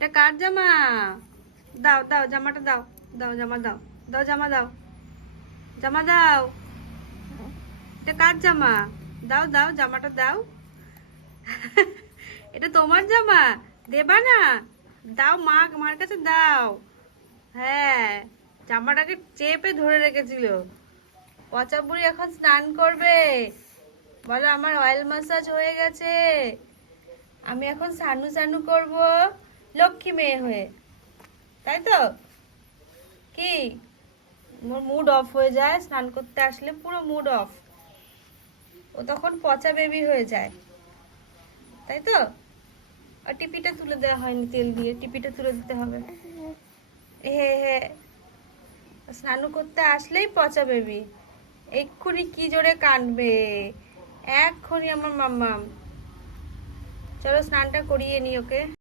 এটা কার জামা? দাও দাও জামাটা দাও। দাও জামা দাও। দাও জামা দাও। জামা দাও। এটা কার জামা? দাও দাও জামাটা দাও। এটা তোমার জামা? দেবা না? দাও, মার কাছে দাও। হ্যাঁ, জামাটাকে চেপে ধরে রেখেছিল। পচা বুড়ি এখন স্নান করবে। বলো আমার অয়েল ম্যাসাজ হয়ে গেছে, আমি এখন সানু সানু করব লক্ষ্মী মেয়ে হয়ে, তাই তো? কি মোর মুড অফ হয়ে যায় স্নান করতে আসলে, পুরো মুড অফ। ও তখন পচা বেবি হয়ে যায়, তাই তো? আর টিপিটা তুলে দেওয়া হয়নি তেল দিয়ে, টিপিটা তুলে দিতে হবে। হে হে, স্নান করতে আসলেই পচা বেবি, এক্ষুনি কি জোরে কাঁদবে এক্ষুনি আমার মাম্মাম। চলো স্নানটা করিয়ে নি ওকে।